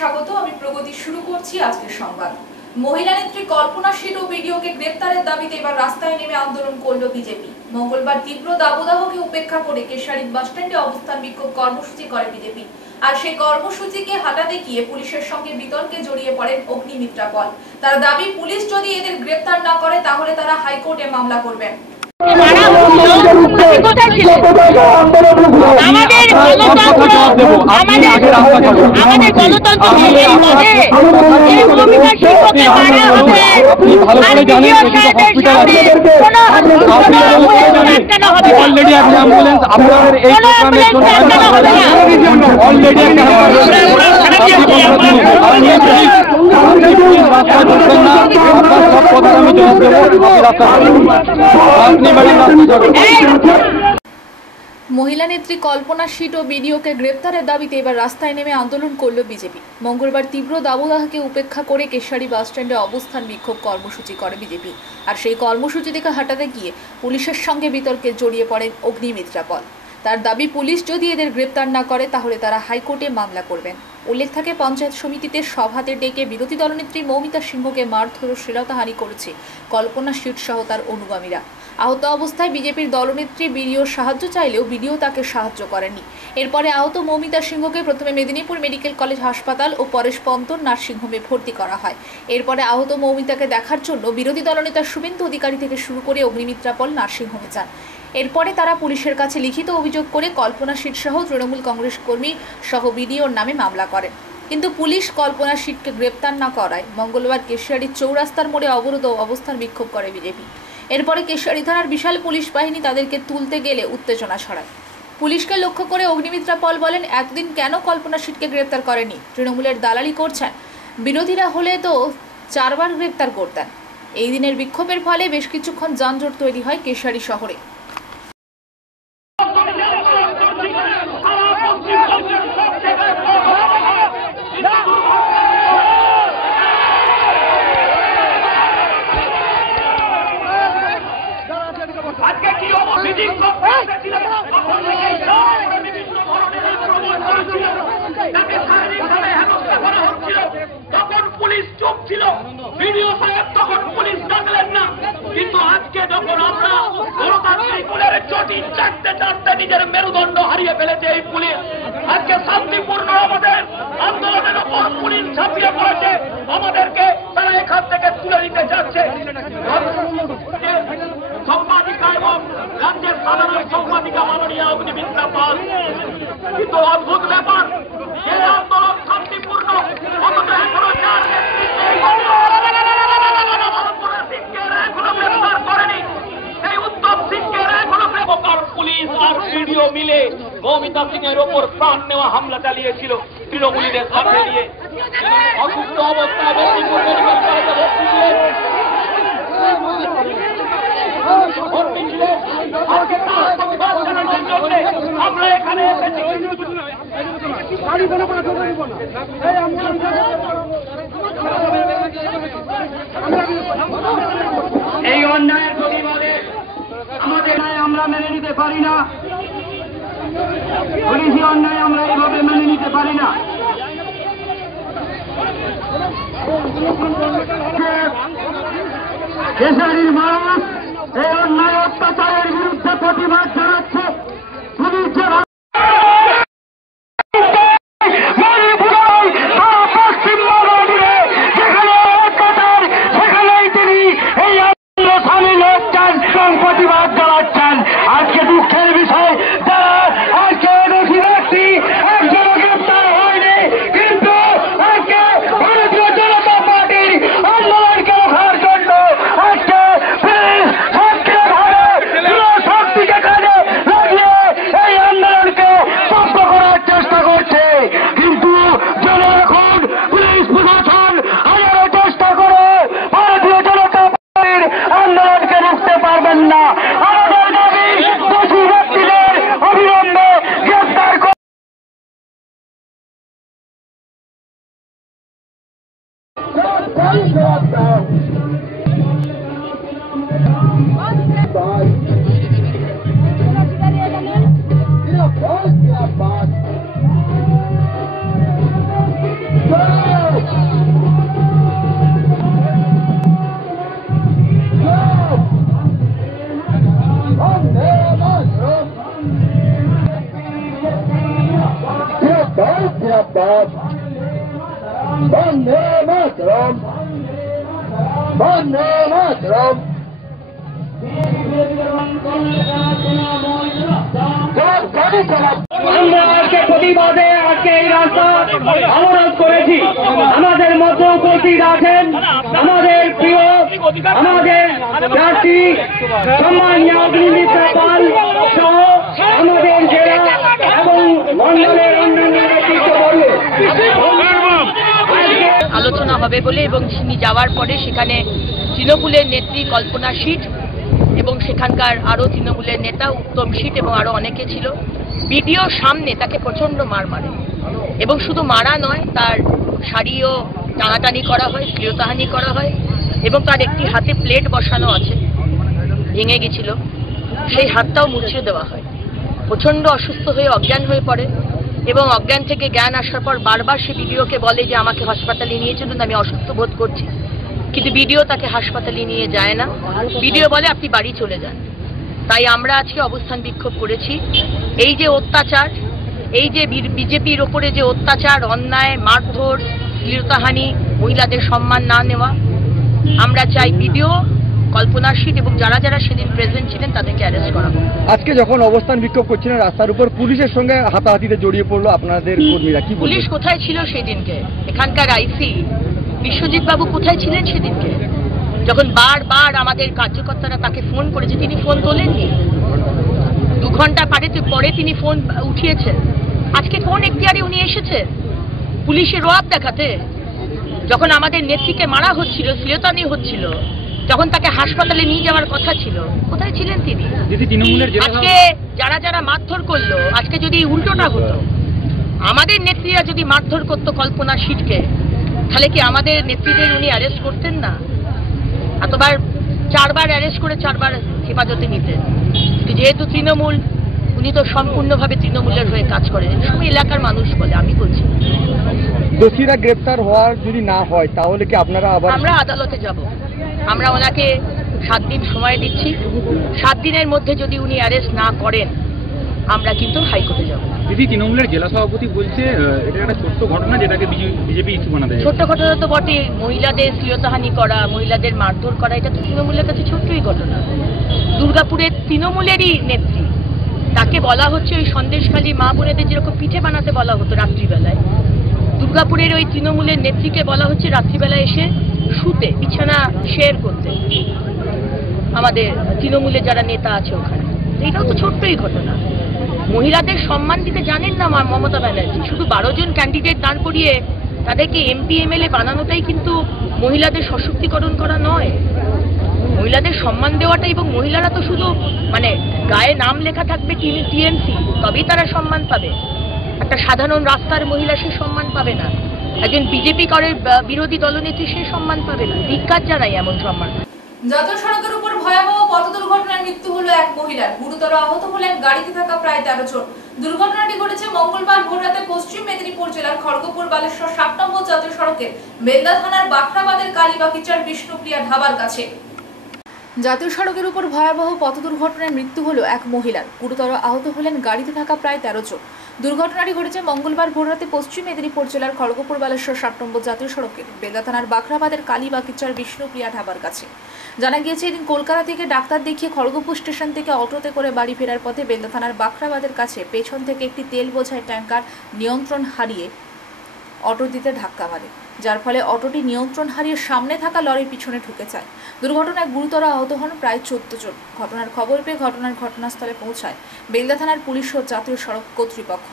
স্বাগত। আমি প্রগতি শুরু করছি আজকের সংবাদ। মহিলা নেত্রী কল্পনা শীল ও বিডিওকে গ্রেফতারের দাবিতে এবার রাস্তায় নেমে আন্দোলন করল বিজেপি। মঙ্গলবার তীব্র দাবদাহকে উপেক্ষা করে কেশারী বাসস্ট্যান্ডে অবস্থান বিক্ষোভ কর্মসূচি করে বিজেপি। আর সেই কর্মসূচিকে হাঁটাতে গিয়ে পুলিশের সঙ্গে বিতর্কে জড়িয়ে পড়েন অগ্নিমিত্রা পল। তার দাবি, পুলিশ যদি এদের গ্রেফতার না করে তাহলে তারা হাইকোর্টে মামলা করবেন। অলরেডি একটা অ্যাম্বুলেন্স আপনাদের এই প্রোগ্রামের জন্য অলরেডি একটা মহিলা নেত্রী কল্পনা শীল ও বিডিওকে গ্রেফতারের দাবিতে এবার রাস্তায় নেমে আন্দোলন করল বিজেপি। মঙ্গলবার তীব্র দাবদাহকে উপেক্ষা করে কেশারী বাসস্ট্যান্ডে অবস্থান বিক্ষোভ কর্মসূচি করে বিজেপি। আর সেই কর্মসূচি থেকে হাঁটাতে গিয়ে পুলিশের সঙ্গে বিতর্কে জড়িয়ে পড়েন অগ্নিমিত্রা পল। তার দাবি, পুলিশ যদি এদের গ্রেফতার না করে তাহলে তারা হাইকোর্টে মামলা করবেন। উল্লেখ থাকে, পঞ্চায়েত সমিতিতে সভাতে ডেকে বিরোধী দলনেত্রী মৌমিতা সিংহকে মারধর ও শ্লীলতাহানি করেছে কল্পনা শীল সহ তার অনুগামীরা। আহত অবস্থায় বিজেপির দলনেত্রী বিডিও সাহায্য চাইলেও বিডিও তাকে সাহায্য করেনি। এরপরে আহত মৌমিতা সিংহকে প্রথমে মেদিনীপুর মেডিকেল কলেজ হাসপাতাল ও পরে স্পন্দন নার্সিংহোমে ভর্তি করা হয়। এরপরে আহত মৌমিতাকে দেখার জন্য বিরোধী দলনেতা শুভেন্দু অধিকারী থেকে শুরু করে অগ্নিমিত্রা পল নার্সিংহোমে যান। এরপরে তারা পুলিশের কাছে লিখিত অভিযোগ করে কল্পনা শীল সহ তৃণমূল কংগ্রেস কর্মী সহ বিডিওর নামে মামলা করেন। কিন্তু পুলিশ কল্পনা শীলকে গ্রেপ্তার না করায় মঙ্গলবার কেশিয়ারি চৌরাস্তার মোড়ে অবরোধ ও অবস্থান বিক্ষোভ করে বিজেপি। এরপরে কেশিয়ারি থানার বিশাল পুলিশ বাহিনী তাদেরকে তুলতে গেলে উত্তেজনা ছড়ায়। পুলিশকে লক্ষ্য করে অগ্নিমিত্রা পল বলেন, এতদিন কেন কল্পনা শীলকে গ্রেপ্তার করেনি? তৃণমূলের দালালি করছেন। বিরোধীরা হলে তো 4 বার গ্রেপ্তার করতেন। এই দিনের বিক্ষোভের ফলে বেশ কিছুক্ষণ যানজট তৈরি হয় কেশিয়ারি শহরে। তখন পুলিশ চুপ ছিল, বিডিও সাহেব তখন পুলিশ ডাকলেন না। কিন্তু আজকে যখন আমরা গণতান্ত্রিক বলের চটি চাটতে চাটতে নিজের মেরুদণ্ড হারিয়ে ফেলেছে এই পুলিশ, আজকে শান্তিপূর্ণ আমাদের আন্দোলনের ওপর পুলিশ ঝাঁপিয়ে পড়েছে, আমাদেরকে তারা এখান থেকে তুলে দিতে চাচ্ছে। সম্পাদিকা এবং রাজ্যের সাধারণ সম্পাদিকা মাননীয় অগ্নিমিত্রা পল, কিন্তু অদ্ভুত ব্যাপার, এই আন্দোলন শান্তিপূর্ণ, অথচ এখনো এখনো গ্রেফতার করেনি। এই উত্তম সিংকে এখনো পুলিশ আর বিডিও মিলে মৌমিতা সিংয়ের ওপর প্রাণ নেওয়া হামলা চালিয়েছিল তৃণমূলীদের সাথে নিয়ে। অসুস্থ অবস্থায় মেদিনীপুর মেডিকেল কলেজে ভর্তি ছিলেন। আজকে তার প্রতিবাদ জানানোর জন্য আমরা এখানে এসেছি। এই অন্যায়ের প্রতিবাদে আমাদের আমরা মেনে নিতে পারি না, পুলিশি অন্যায় আমরা এইভাবে মেনে নিতে পারি না। কেশারীর মানুষ এই অন্যায় অত্যাচারের বিরুদ্ধে প্রতিবাদ জানাচ্ছে। পুলিশের প্রতিবাদ জানাচ্ছেন। আজকে দুঃখের বিষয়, যারা আজকে দোষী ব্যক্তি একজনও গ্রেপ্তার হয়নি, কিন্তু আজকে ভারতীয় জনতা পার্টির আন্দোলনকে রোখার জন্য আজকে সক্রিয়ভাবে শক্তিকে কাজে লাগিয়ে এই আন্দোলনকে স্তব্ধ করার চেষ্টা করছে। কিন্তু যেন এখন পুলিশ প্রশাসন হাজারো চেষ্টা করে ভারতীয় জনতা পার্টির আন্দোলনকে রুখতে পারবেন না। আমাদের দাবি, দোষী ব্যক্তিদের অবিলম্বে গ্রেফতার করে Bye. জিন্দাবাদ বন্দে মাতরম বন্দে মাতরম। আমরা আজকে প্রতিবাদে আজকে এই রাস্তা অবরোধ করেছি। আমাদের মধ্যে উপস্থিত আছেন আমাদের প্রিয় আমাদের প্রার্থী সম্মানীয় অগ্নিমিত্রা পাল সহ আমাদের জেলা এবং মন্ডলের অন্যান্য নেতৃত্ববর্গ। আলোচনা হবে বলে এবং তিনি যাওয়ার পরে সেখানে তৃণমূলের নেত্রী কল্পনা শীট এবং সেখানকার আরও তৃণমূলের নেতা উত্তম শীট এবং আরও অনেকে ছিল। ভিডিওর সামনে তাকে প্রচণ্ড মার মারে এবং শুধু মারা নয়, তার শাড়িও টানাটানি করা হয়, শ্লীলতাহানি করা হয় এবং তার একটি হাতে প্লেট বসানো আছে, ভেঙে গেছিল, সেই হাতটাও মুছিয়ে দেওয়া হয়। প্রচণ্ড অসুস্থ হয়ে অজ্ঞান হয়ে পড়ে এবং অজ্ঞান থেকে জ্ঞান আসার পর বারবার সে ভিডিওকে বলে যে আমাকে হাসপাতালে নিয়ে চলুন, আমি অসুস্থ বোধ করছি, কিন্তু ভিডিও তাকে হাসপাতালে নিয়ে যায় না। ভিডিও বলে আপনি বাড়ি চলে যান। তাই আমরা আজকে অবস্থান বিক্ষোভ করেছি। এই যে অত্যাচার, এই যে বিজেপির ওপরে যে অত্যাচার, অন্যায়, মারধর, শ্লীলতাহানি, মহিলাদের সম্মান না নেওয়া, আমরা চাই ভিডিও, কল্পনা শীট এবং যারা যারা সেদিন প্রেজেন্ট ছিলেন তাদেরকে অ্যারেস্ট করা হোক। আজকে যখন অবস্থান বিক্ষোভ করছিলেন রাস্তার উপর পুলিশের সঙ্গে হাতাহাতিতে জড়িয়ে পড়লো আপনাদের কর্মীরা, কি পুলিশ কোথায় ছিল সেদিনকে? এখানকার আইসি বিশ্বজিৎ বাবু কোথায় ছিলেন সেদিনকে? যখন বারবার আমাদের কার্যকর্তারা তাকে ফোন করেছে, তিনি ফোন তোলেননি। 2 ঘন্টা পরে তিনি ফোন উঠিয়েছেন। আজকে কোন এখতিয়ারে উনি এসেছেন? পুলিশের রোয়াব দেখাতে? যখন আমাদের নেত্রীকে মারা হচ্ছিল, শ্লীলতাহানি হচ্ছিল, যখন তাকে হাসপাতালে নিয়ে যাওয়ার কথা ছিল, কোথায় ছিলেন তিনি? আজকে যারা যারা মারধর করলো, আজকে যদি উল্টোটা হতো, আমাদের নেত্রীরা যদি মারধর করতো কল্পনা শীটকে, তাহলে কি আমাদের নেত্রীদের উনি অ্যারেস্ট করতেন না? এতবার 4 বার অ্যারেস্ট করে 4 বার হেফাজতে নিতেন। যেহেতু তৃণমূল, উনি তো সম্পূর্ণভাবে তৃণমূলের হয়ে কাজ করেন, সব এলাকার মানুষ বলে, আমি বলছি। দোষীরা গ্রেপ্তার হওয়ার যদি না হয় তাহলে কি আপনারা আবার? আমরা আদালতে যাব। আমরা ওনাকে 7 দিন সময় দিচ্ছি। 7 দিনের মধ্যে যদি উনি অ্যারেস্ট না করেন, আমরা কিন্তু হাইকোর্টে যাব। দিদি, তৃণমূলের জেলা সভাপতি বলছে এটা একটা ছোট্ট ঘটনা, যেটাকে বিজেপি ইস্যু বানাতে যায়। ছোট্ট ঘটনা তো বটে, মহিলাদের শ্লীলতাহানি করা, মহিলাদের মারধর করা, এটা তো তৃণমূলের কাছে ছোট্টই ঘটনা। দুর্গাপুরের তৃণমূলেরই নেত্রী, তাকে বলা হচ্ছে ওই সন্দেশখালী মা বোনেদের যেরকম পিঠে বানাতে বলা হতো রাত্রিবেলায়, দুর্গাপুরের ওই তৃণমূলের নেত্রীকে বলা হচ্ছে রাত্রিবেলায় এসে শুতে, বিছানা শেয়ার করতে আমাদের তৃণমূলের যারা নেতা আছে ওখানে। এটাও তো ছোট্টই ঘটনা। মহিলাদের সম্মান দিতে জানেন না মমতা ব্যানার্জি। শুধু 12 জন ক্যান্ডিডেট দাঁড় করিয়ে তাদেরকে এমপি এমএলএ বানানোটাই কিন্তু মহিলাদের সশক্তিকরণ করা নয়। মহিলাদের সম্মান দেওয়াটা, এবং মহিলারা তো শুধু গায়ে নাম লেখা থাকবে টিএমসি, তবেই তারা সম্মান পাবে। একটা সাধারণ রাস্তার মহিলা সে সম্মান পাবে না, একজন বিজেপি করে বিরোধী দলনেত্রী সে সম্মান পাবে না। ধিক্কার জানাই এমন সম্মান। জাতীয় সড়কের উপর ভয়াবহ পথ দুর্ঘটনায় মৃত্যু হলো এক মহিলার, গুরুতর আহত হলেন গাড়িতে থাকা প্রায় 13 জন। দুর্ঘটনাটি ঘটেছে মঙ্গলবার ভোররাতে পশ্চিম মেদিনীপুর জেলার খড়গপুর বালেশ্বর 7 নম্বর জাতীয় সড়কের বেলদা থানার বাখরাবাদের কালীবাগিচার বিষ্ণুপ্রিয়া ধাবার কাছে। জাতীয় সড়কের উপর ভয়াবহ পথ দুর্ঘটনায় মৃত্যু হলো এক মহিলার, গুরুতর আহত হলেন গাড়িতে থাকা প্রায় 13 জন। দুর্ঘটনাটি ঘটেছে মঙ্গলবার ভোররাতে পশ্চিম মেদিনীপুর জেলার খড়গপুর বালেশ্বর 7 নম্বর জাতীয় সড়কের বেলদা থানার বাখরাবাদের কালীবাগিচার বিষ্ণুপ্রিয়া ধাবার কাছে। জানা গিয়েছে, এদিন কলকাতা থেকে ডাক্তার দেখিয়ে খড়গপুর স্টেশন থেকে অটোতে করে বাড়ি ফেরার পথে বেলদা থানার বাখরাবাদের কাছে পেছন থেকে একটি তেল বোঝাই ট্যাঙ্কার নিয়ন্ত্রণ হারিয়ে অটো দিতে ধাক্কা মারে, যার ফলে অটোটি নিয়ন্ত্রণ হারিয়ে সামনে থাকা লরির পিছনে ঢুকে যায়। দুর্ঘটনায় গুরুতর আহত হন প্রায় 14 জন। ঘটনার খবর পেয়ে ঘটনাস্থলে পৌঁছায় বেলদা থানার পুলিশ ও জাতীয় সড়ক কর্তৃপক্ষ।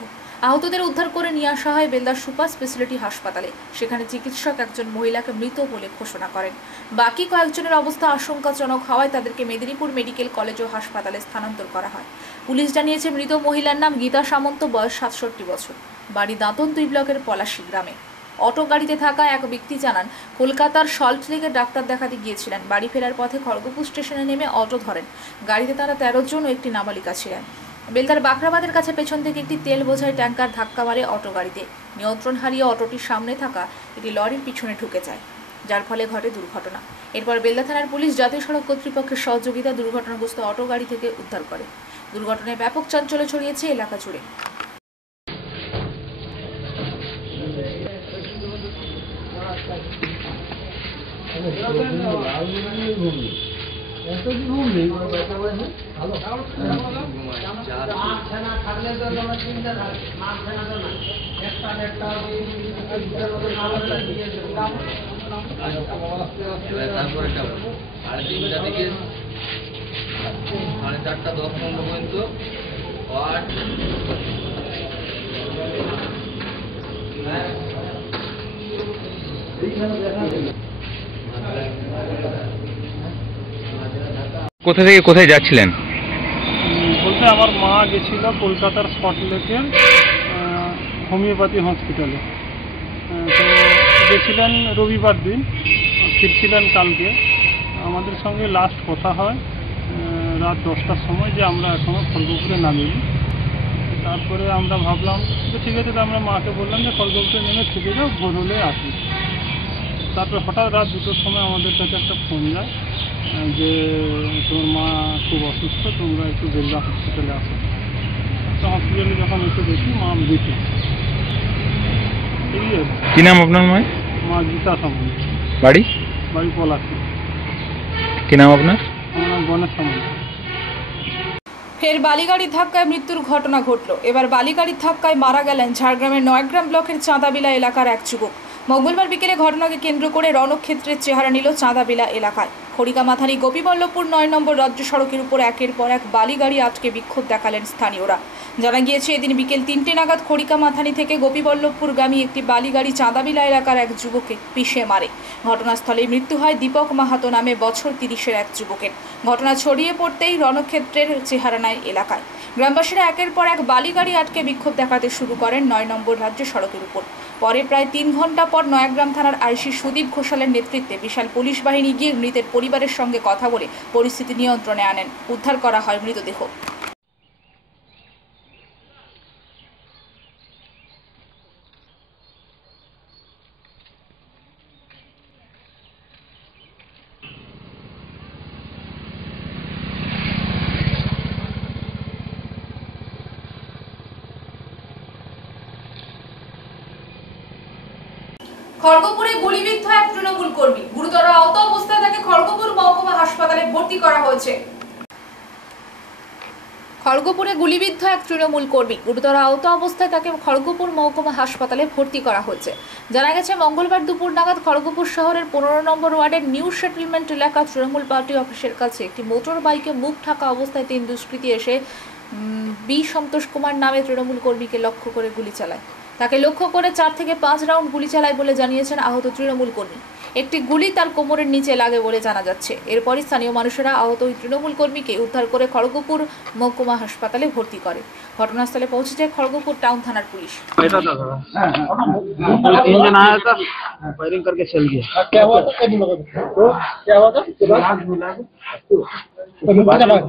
আহতদের উদ্ধার করে নিয়ে আসা হয় বেলদার সুপার স্পেশালিটি হাসপাতালে। সেখানে চিকিৎসক একজন মহিলাকে মৃত বলে ঘোষণা করেন। বাকি কয়েকজনের অবস্থা আশঙ্কাজনক হওয়ায় তাদেরকে মেদিনীপুর মেডিকেল কলেজ ও হাসপাতালে স্থানান্তর করা হয়। পুলিশ জানিয়েছে, মৃত মহিলার নাম গীতা সামন্ত, বয়স 67 বছর, বাড়ি দাঁতন 2 ব্লকের পলাশী গ্রামে। অটো গাড়িতে থাকা এক ব্যক্তি জানান, কলকাতার সল্টলেকে ডাক্তার দেখাতে গিয়েছিলেন। বাড়ি ফেরার পথে খড়গপুর স্টেশনে নেমে অটো ধরেন। গাড়িতে তারা 13 জন ও একটি নাবালিকা ছিলেন। বেলদার বাখরাবাদের কাছে পেছন থেকে একটি তেল বোঝাই ট্যাঙ্কার ধাক্কা মারে অটো গাড়িতে। নিয়ন্ত্রণ হারিয়ে অটোটির সামনে থাকা একটি লরির পিছনে ঢুকে যায়, যার ফলে ঘটে দুর্ঘটনা। এরপর বেলদা থানার পুলিশ জাতীয় সড়ক কর্তৃপক্ষের সহযোগিতা দুর্ঘটনাগ্রস্ত অটো গাড়ি থেকে উদ্ধার করে। দুর্ঘটনায় ব্যাপক চাঞ্চল্য ছড়িয়েছে এলাকা জুড়ে। তারপরে 3:30 থেকে 4:30-10 পর্যন্ত কোথা থেকে কোথায় যাচ্ছিলেন? বলতে আমার মা গেছিল কলকাতার সল্টলেকের হোমিওপ্যাথি হসপিটালে। তো গেছিলেন রবিবার দিন, ফিরছিলেন কালকে। আমাদের সঙ্গে লাস্ট কথা হয় রাত 10টার সময় যে আমরা এখনও খড়গপুরে নামিনি। তারপরে আমরা ভাবলাম যে ঠিক আছে, তো আমরা মাকে বললাম যে খড়গপুরে নেমে থেকে যাও, ভোর হলে আসি। তারপরে হঠাৎ রাত 2টোর সময় আমাদের কাছে একটা ফোন যায় যে তোমার মা খুব অসুস্থ, তোমরা একটু বেলদা হসপিটালে আসো। তো হসপিটালে যখন এসে দেখি মা মৃত। ঠিক আছে। কি নাম আপনার মায়ের? মা গীতা সামন্ত। বাড়ি? বাড়ি পলাশি। কি নাম আপনার? আমার নাম গণেশ সামন্ত। ফের বালিগাড়ির ধাক্কায় মৃত্যুর ঘটনা ঘটল। এবার বালিগাড়ির ধাক্কায় মারা গেলেন ঝাড়গ্রামের নয়গ্রাম ব্লকের চাঁদাবিলা এলাকার এক যুবক। মঙ্গলবার বিকেলে ঘটনাকে কেন্দ্র করে রণক্ষেত্রের চেহারা নিল চাঁদাবিলা এলাকায়। খড়িকামাথানি গোপীবল্লভপুর 9 নম্বর রাজ্য সড়কের উপর একের পর এক বালিগাড়ি আটকে বিক্ষোভ দেখালেন স্থানীয়রা। জানা গিয়েছে, এদিন বিকেল 3টে নাগাদ খড়িকামাথানি থেকে গোপীবল্লভপুরগামী একটি বালিগাড়ি চাঁদাবিলা এলাকার এক যুবককে পিষে মারে। ঘটনাস্থলে মৃত্যু হয় দীপক মাহাতো নামে বছর 30-এর এক যুবকের। ঘটনা ছড়িয়ে পড়তেই রণক্ষেত্রের চেহারা নেয় এলাকায়। গ্রামবাসীরা একের পর এক বালিগাড়ি আটকে বিক্ষোভ দেখাতে শুরু করেন 9 নম্বর রাজ্য সড়কের উপর। পরে প্রায় 3 ঘন্টা পর নয়াগ্রাম থানার আইসি সুদীপ ঘোষালের নেতৃত্বে বিশাল পুলিশ বাহিনী গিয়ে মৃতের পরিবারের সঙ্গে কথা বলে পরিস্থিতি নিয়ন্ত্রণে আনেন। উদ্ধার করা হয় মৃতদেহ। খড়গপুরে গুলিবিদ্ধ এক তৃণমূল কর্মী, গুরুতর আহত অবস্থায় তাকে খড়গপুর মহকুমা হাসপাতালে ভর্তি করা হয়েছে। খড়গপুরে গুলিবিদ্ধ এক তৃণমূল কর্মী, গুরুতর আহত অবস্থায় তাকে খড়গপুর মহকুমা হাসপাতালে ভর্তি করা হয়েছে। জানা গেছে, মঙ্গলবার দুপুর নাগাদ খড়গপুর শহরের 15 নম্বর ওয়ার্ডের নিউ সেটেলমেন্ট এলাকা তৃণমূল পার্টি অফিসের কাছে একটি মোটর বাইকে মুখ ঢাকা অবস্থায় 3 দুষ্কৃতী এসে বি সন্তোষ কুমার নামে তৃণমূল কর্মীকে লক্ষ্য করে গুলি চালায়। তাকে লক্ষ্য করে 4 থেকে 5 রাউন্ড গুলি চালায় বলে জানিয়েছেন আহত তৃণমূল কর্মী। একটি গুলি তার কোমরের নিচে লাগে বলে জানা যাচ্ছে। এরপরই স্থানীয় মানুষেরা আহত ওই তৃণমূল কর্মীকে উদ্ধার করে খড়গপুর মহকুমা হাসপাতালে ভর্তি করে। ঘটনাস্থলে পৌঁছে যায় খড়গপুর টাউন থানার পুলিশ। फायरिंग करके चल गया। क्या हुआ था? तो क्या हुआ था?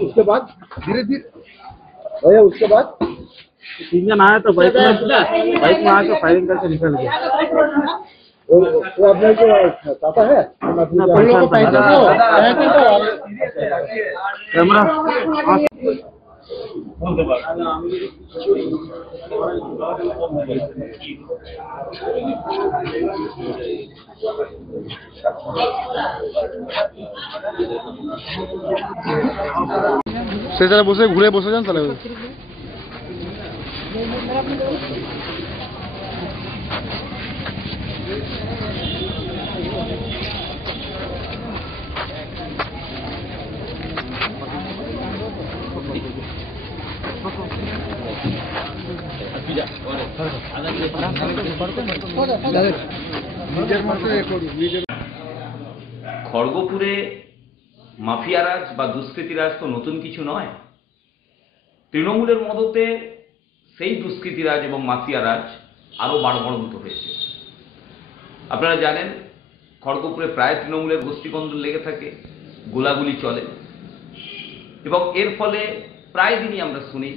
उसके बाद धीरे धीरे भैया, उसके बाद 3 जन आया तो बाइक में आके फायरिंग करके निकल गया। वो अपने जो चाहता है कैमरा সে যারা বসে ঘুরে বসে যান তাহলে খড়গপুরে মাফিয়ারাজ বা দুষ্কৃতীরাজ তো নতুন কিছু নয়। তৃণমূলের মদতে সেই দুষ্কৃতীরাজ এবং মাফিয়ারাজ আরও বাড়বড়ন্ত হয়েছে। আপনারা জানেন, খড়গপুরে প্রায় তৃণমূলের গোষ্ঠীকন্দল লেগে থাকে, গোলাগুলি চলে এবং এর ফলে প্রায় দিনই আমরা শুনি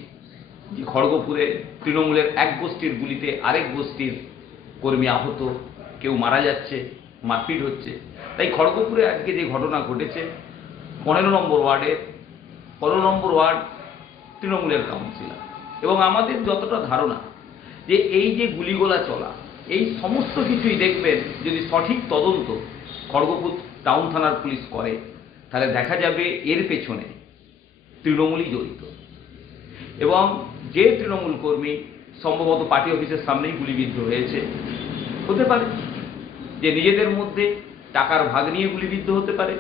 যে খড়গপুরে তৃণমূলের এক গোষ্ঠীর গুলিতে আরেক গোষ্ঠীর কর্মী আহত, কেউ মারা যাচ্ছে, মারপিট হচ্ছে। তাই খড়গপুরে আজকে যে ঘটনা ঘটেছে, 15 নম্বর ওয়ার্ড তৃণমূলের কাউন্সিলর, এবং আমাদের যতটা ধারণা যে এই যে গুলিগোলা চলা, এই সমস্ত কিছুই দেখবেন যদি সঠিক তদন্ত খড়গপুর টাউন থানার পুলিশ করে, তাহলে দেখা যাবে এর পেছনে তৃণমূলই জড়িত। এবং যে তৃণমূল কর্মী সম্ভবত পার্টি অফিসের সামনেই গুলিবিদ্ধ হয়েছে, হতে পারে যে নিজেদের মধ্যে টাকার ভাগ নিয়ে গুলিবিদ্ধ হতে পারে,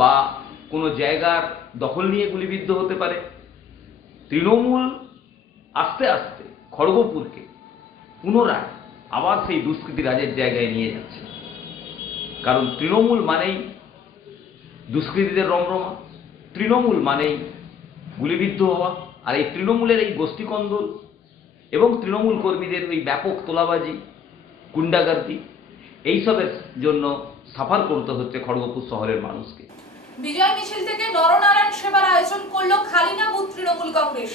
বা কোনো জায়গার দখল নিয়ে গুলিবিদ্ধ হতে পারে। তৃণমূল আস্তে আস্তে খড়গপুরকে পুনরায় আবার সেই দুষ্কৃতি রাজের জায়গায় নিয়ে যাচ্ছে। কারণ তৃণমূল মানেই দুষ্কৃতীদের রমরমা, তৃণমূল মানেই গুলিবিদ্ধ হওয়া। আর এই তৃণমূলের এই গোষ্ঠীকন্দল এবং তৃণমূল কর্মীদের ওই ব্যাপক তোলাবাজি, গুন্ডাগার্দি, এইসবের জন্য সাফার করতে হচ্ছে খড়গপুর শহরের মানুষকে। বিজয় মিছিল থেকে নরনারায়ণ সেবার আয়োজন করল খালিনা বুথ তৃণমূল কংগ্রেস।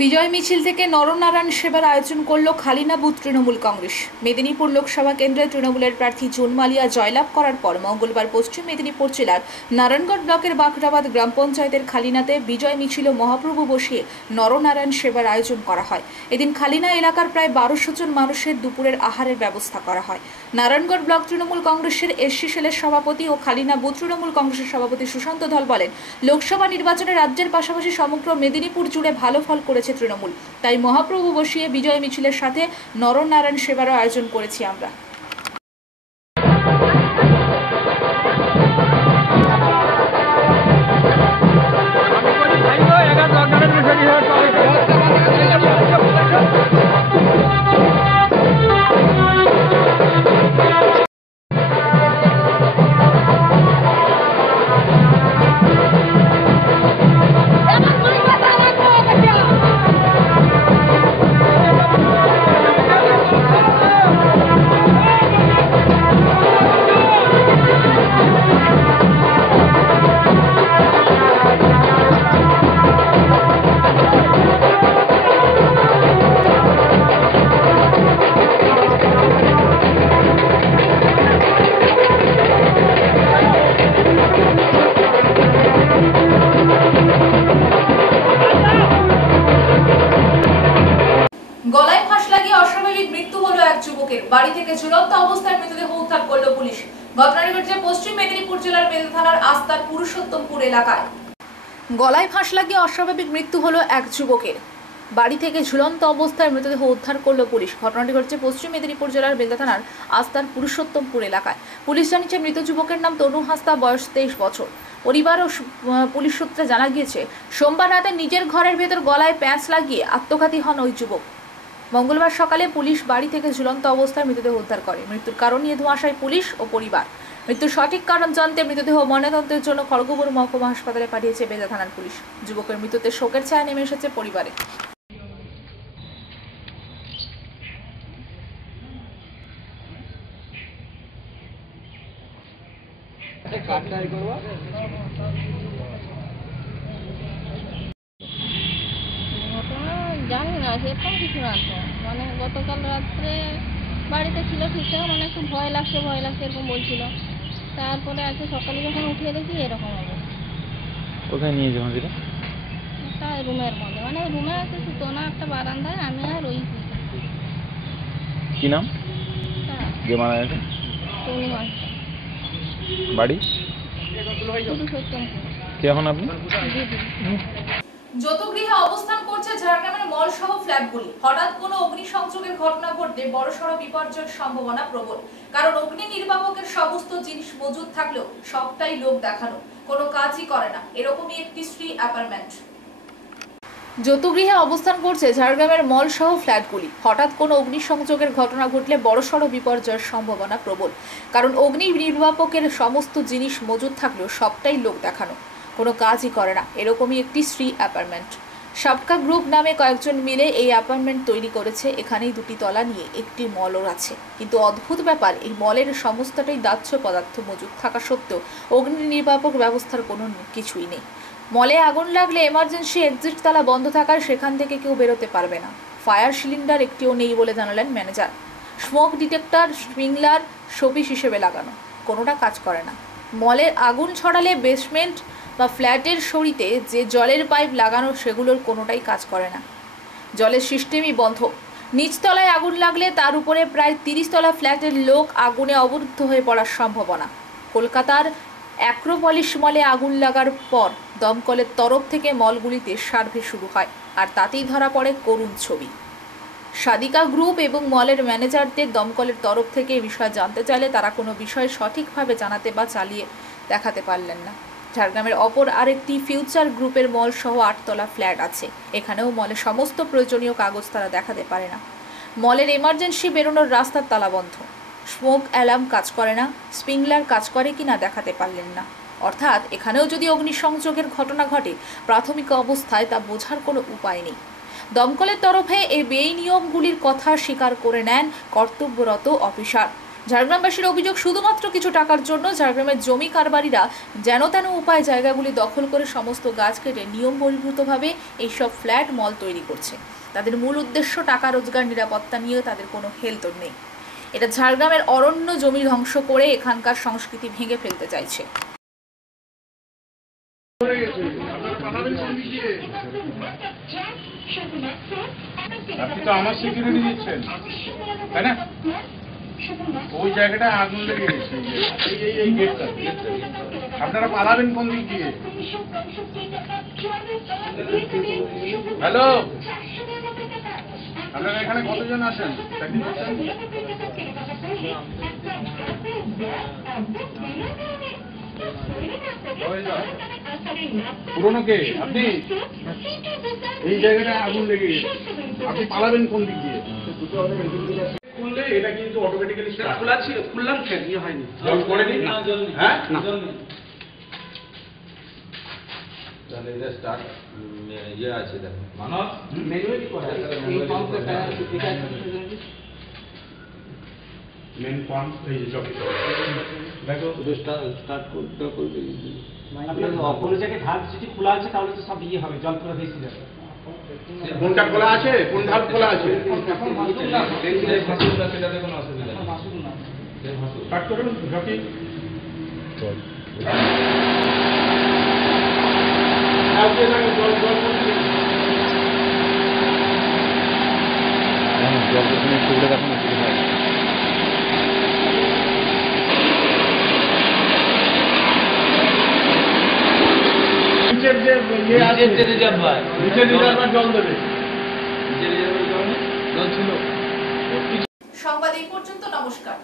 বিজয় মিছিল থেকে নরনারায়ণ সেবার আয়োজন করল খালিনা বুথ তৃণমূল কংগ্রেস। মেদিনীপুর লোকসভা কেন্দ্রে তৃণমূলের প্রার্থী জুন মালিয়া জয়লাভ করার পর মঙ্গলবার পশ্চিম মেদিনীপুর জেলার নারায়ণগড় ব্লকের বাখরাবাদ গ্রাম পঞ্চায়েতের খালিনাতে বিজয় মিছিল ও মহাপ্রভু বসিয়ে নরনারায়ণ সেবার আয়োজন করা হয়। এদিন খালিনা এলাকার প্রায় 1200 জন মানুষের দুপুরের আহারের ব্যবস্থা করা হয়। নারায়ণগড় ব্লক তৃণমূল কংগ্রেসের এসসি সেলের সভাপতি ও খালিনা বুথ তৃণমূল কংগ্রেসের সভাপতি সুশান্ত ধল বলেন, লোকসভা নির্বাচনে রাজ্যের পাশাপাশি সমগ্র মেদিনীপুর জুড়ে ভালো ফল করেছে তৃণমূল, তাই মহাপ্রভু বসিয়ে বিজয় মিছিলের সাথে নরনারায়ণ সেবারও আয়োজন করেছি আমরা। গলায় ফাঁস লাগিয়ে অস্বাভাবিক মৃত্যু হলো এক যুবকের। বাড়ি থেকে ঝুলন্ত অবস্থায় মৃতদেহ উদ্ধার করল পুলিশ। ঘটনাটি ঘটেছে পশ্চিম মেদিনীপুর জেলার বেলদা থানার আস্তার পুরুষোত্তমপুর এলাকায়। গলায় ফাঁস লাগিয়ে অস্বাভাবিক মৃত্যু হলো এক যুবকের। বাড়ি থেকে ঝুলন্ত অবস্থায় মৃতদেহ উদ্ধার করল পুলিশ। ঘটনাটি ঘটেছে পশ্চিম মেদিনীপুর জেলার বেলদা থানার আস্তার পুরুষোত্তমপুর এলাকায়। পুলিশ জানিয়েছে মৃত যুবকের নাম তনু হাঁসদা, বয়স 23 বছর। পরিবার ও পুলিশ সূত্রে জানা গিয়েছে সোমবার রাতে নিজের ঘরের ভেতর গলায় প্যাঁচ লাগিয়ে আত্মঘাতী হন ওই যুবক। মঙ্গলবার সকালে পুলিশ বাড়ি থেকে ঝুলন্ত অবস্থায় মৃতদেহ উদ্ধার করে। মৃত্যুর কারণ নিয়ে ধোঁয়াশায় পুলিশ ও পরিবার। মৃত্যুর সঠিক কারণ জানতে মৃতদেহ ময়নাতদন্তের জন্য খড়গপুর মহকুমা হাসপাতালে পাঠিয়েছে বেলদা থানার পুলিশ। যুবকের মৃত্যুতে শোকের ছায়া নেমে এসেছে পরিবারে। জানি না, সেরকম কিছু না তো। মানে গতকাল রাত্রে বাড়িতে ছিল ঠিকঠাক, মানে একটু ভয় লাগছে এরকম বলছিল। তারপরে আজকে সকালে যখন উঠিয়ে দেখি এরকম হবে। কোথায় নিয়ে যাবো যেটা? একটা রুমের মধ্যে, মানে রুমে আছে শুতো না, একটা বারান্দায় আমি আর ওই কি নাম যে মারা গেছে? তনু হাঁসদা। বাড়ি পুরুষোত্তমপুর। কে এখন আপনি? দিদি। যৌথগৃহে অবস্থান করছে ঝাড়গ্রামের মল সহ ফ্ল্যাটগুলি। হঠাৎ কোনো অগ্নিসংযোগের ঘটনা ঘটলে বড়সড় বিপর্যয়ের সম্ভাবনা প্রবল। কারণ অগ্নি নির্বাপকের সমস্ত জিনিস মজুদ থাকলেও সবটাই লোক দেখানো, কোনো কাজই করে না। এরকমই একটি স্ত্রী অ্যাপার্টমেন্ট। যৌথগৃহে অবস্থান করছে ঝাড়গ্রামের মল সহ ফ্ল্যাটগুলি। হঠাৎ কোনো অগ্নিসংযোগের ঘটনা ঘটলে বড়সড় বিপর্যয়ের সম্ভাবনা প্রবল। কারণ অগ্নি নির্বাপকের সমস্ত জিনিস মজুদ থাকলেও সবটাই লোক দেখানো, কোনো কাজই করে না। এরকমই একটি স্ত্রী অ্যাপার্টমেন্ট। সাবকা গ্রুপ নামে কয়েকজন মিলে এই অ্যাপার্টমেন্ট তৈরি করেছে। এখানেই 2টি তলা নিয়ে একটি মলও আছে। কিন্তু অদ্ভুত ব্যাপার, এই মলের সমস্তটাই দাহ্য পদার্থ মজুদ থাকা সত্ত্বেও অগ্নি নির্বাপক ব্যবস্থার কোনো কিছুই নেই। মলে আগুন লাগলে এমার্জেন্সি এক্সিট তালা বন্ধ থাকায় সেখান থেকে কেউ বেরোতে পারবে না। ফায়ার সিলিন্ডার একটিও নেই বলে জানালেন manager. Smoke detector, sprinkler showpiece হিসেবে লাগানো, কোনোটা কাজ করে না। মলে আগুন ছড়ালে বেসমেন্ট বা ফ্ল্যাটের শরিতে যে জলের পাইপ লাগানো সেগুলোর কোনোটাই কাজ করে না। জলের সিস্টেমই বন্ধ। নিচতলায় আগুন লাগলে তার উপরে প্রায় 30 তলা ফ্ল্যাটের লোক আগুনে অবরুদ্ধ হয়ে পড়ার সম্ভাবনা। কলকাতার অ্যাক্রোপলিস মলে আগুন লাগার পর দমকলের তরফ থেকে মলগুলিতে সার্ভে শুরু হয়, আর তাতেই ধরা পড়ে করুণ ছবি। সাদিকা গ্রুপ এবং মলের ম্যানেজারদের দমকলের তরফ থেকে এই বিষয়ে জানতে চাইলে তারা কোনো বিষয় সঠিকভাবে জানাতে বা চালিয়ে দেখাতে পারলেন না। ঝাড়গ্রামের অপর আরেকটি ফিউচার গ্রুপের মল সহ 8 তলা ফ্ল্যাট আছে। এখানেও মলে সমস্ত প্রয়োজনীয় কাগজ তারা দেখাতে পারে না। মলের এমার্জেন্সি বেরোনোর রাস্তার তালা বন্ধ, স্মোক অ্যালার্ম কাজ করে না, স্প্রিংলার কাজ করে কিনা দেখাতে পারলেন না। অর্থাৎ এখানেও যদি অগ্নিসংযোগের ঘটনা ঘটে, প্রাথমিক অবস্থায় তা বোঝার কোনো উপায় নেই। দমকলের তরফে এই বেনিয়মগুলির কথা স্বীকার করে নেন কর্তব্যরত অফিসার। ঝাড়গ্রামবাসীর অভিযোগ, শুধুমাত্র কিছু টাকার জন্য ঝাড়গ্রামের জমি কারবারিরা যেন তেন উপায় জায়গাগুলি দখল করে সমস্ত গাছ কেটে নিয়ম বহির্ভূতভাবে এইসব ফ্ল্যাট মল তৈরি করছে। তাদের মূল উদ্দেশ্য টাকা রোজগার, নিরাপত্তা নিয়ে তাদের কোনো হেলদোল নেই। এটা ঝাড়গ্রামের অরণ্য জমি ধ্বংস করে এখানকার সংস্কৃতি ভেঙে ফেলতে চাইছে। আপনি তো আমার সিকিউরিটি দিচ্ছেন, তাই না? ওই জায়গাটা আগুন লেগে গেছে, এই গেটটা। আপনারা পালাবেন কোন দিক দিয়ে? হ্যালো, আপনারা এখানে কতজন আছেন? পুরনো কে আপনি? এই জায়গাটা আগুন লেগে গেছে, আপনি পালাবেন কোন দিক দিয়ে? খুললে এটা কিন্তু অটোমেটিক্যালি খোলা ছিল, খুললাম ইয়ে হয়নি, জল পড়েনি। হ্যাঁ, ইয়ে আছে দেখো মানব ম্যানুয়ালি করা মেন পাম্প এই যে চকি দেখো স্টার্ট করতে করবে। কোনো জায়গায় ঢাল যদি খোলা আছে তাহলে তো সব ইয়ে হবে, জল পুরো ভেসে যাবে। কোনটা খোলা আছে, কোন ঢাল খোলা আছে? সেটাতে কোনো অসুবিধা নেই। কাট করুন ঝকি। নিচের যে ইয়ে আছে, নিচের রিজার্ভার জল দেবে। জল ছিল। সংবাদ এই পর্যন্ত। নমস্কার।